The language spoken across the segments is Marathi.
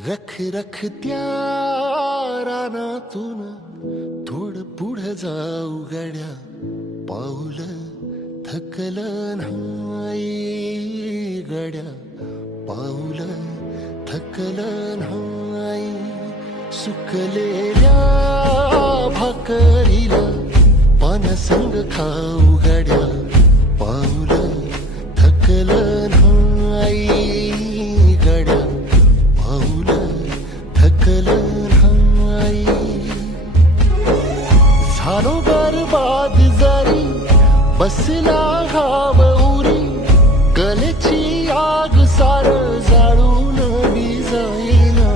रख रख त्या रानातून थोड पुढे जाऊ गड्या. पाऊल थकल नाही गड्या. पाऊल थकल नाही. सुकलेल्या भाकरीला पानसंग खाऊ गड्या. पाऊल थकल नाही. झालो बरबाद जरी बसला घाव उरी कलेची आग सार जाळून जाईना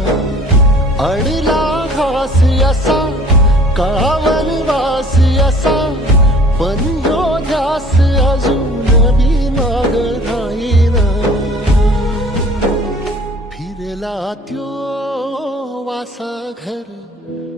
अडला घास असा कळावन वास असा पण योध्यास अजून बी माग राहीना फिरला त्यो वासा घर